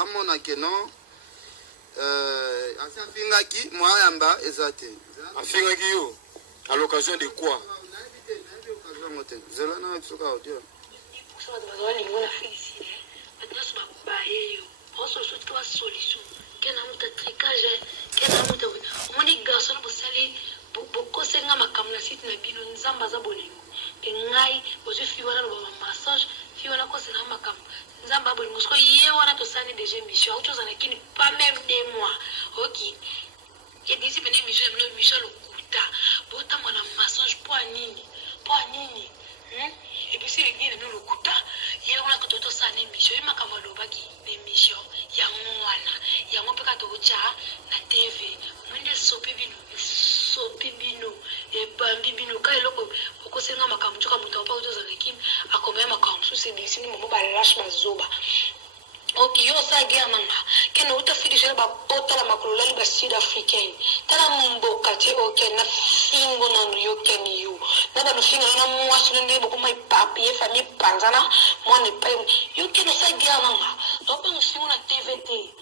amona que non ancien fingaki moi yamba ezate afingaki yo à l'occasion de quoi zela na tsoka audio Nzamba boli musko ye wana to sani déjà mission autre chose lakini pas même des mois OK et d'ici venez Michel Okuta bota mwana massage pour nini et puis si les gars ne Okuta ye wana ko to sani mission e makama lobaki des missions ya mwana ya ngopeka to cha na TV mwende sopi bino e bambi bino ka eloko okosenga makambo joka muta pa autre chose lakini akomaya makambo so c'est d'ici ni momo ba lâche mazoba OK yo sa guerre manga kena utafidisha ba bota la makololali ba sud africaine tala mboka ti OK na fingo na yo keni yo na ba fingo na mwasi nde boko mai papier famille panzana moi ne pas yo kena sa guerre manga do pa fingo na TVT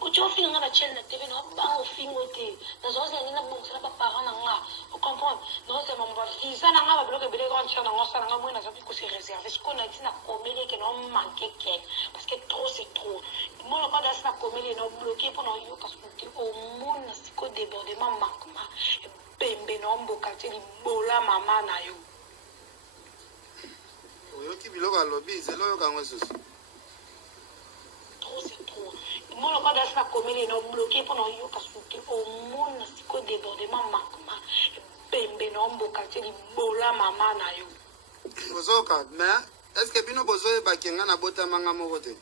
ko jo fingo na chaîne na TV na ba fingo te na zo ze na bo sa ba parents na nga o comprendre no se mamba visa na nga ba bloquer bele grand chana nga sa nga mo na zo ko se réserver ce qu'on a dit na komele ke no manquer parce que c'est trop. Moi, le cas de commun est bloqué pendant yo parce que au monde c'est quoi débordement manquement et bembe non bokati li bola mama na yo. Yo ki biloko alobi zelo yo kango susu. Trop c'est trop. Moi, le cas de commun est bloqué pendant yo parce que au monde c'est quoi débordement manquement et bembe non bokati li bola mama na yo. Bozoka mais est-ce que bino bozoe bakenga na bota manga moko te?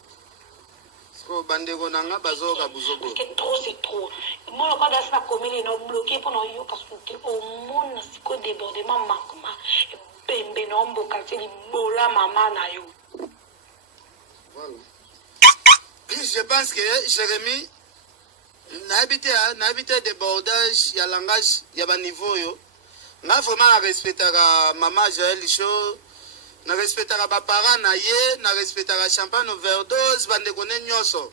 Bandego nanga bazoka buzobo. Parce que trop c'est trop. Moi le cas de la commune est bloqué pendant yo parce que au monde c'est quoi débordement manquement et bembe non bokati li bola mama na yo. Voilà. Je pense que Jérémy n'a habité débordage ya langage ya ba niveau yo. Na vraiment na respectera maman Joël Licho. Na respectera ba parents na ye, na respectera champagne overdose bande koné nyoso.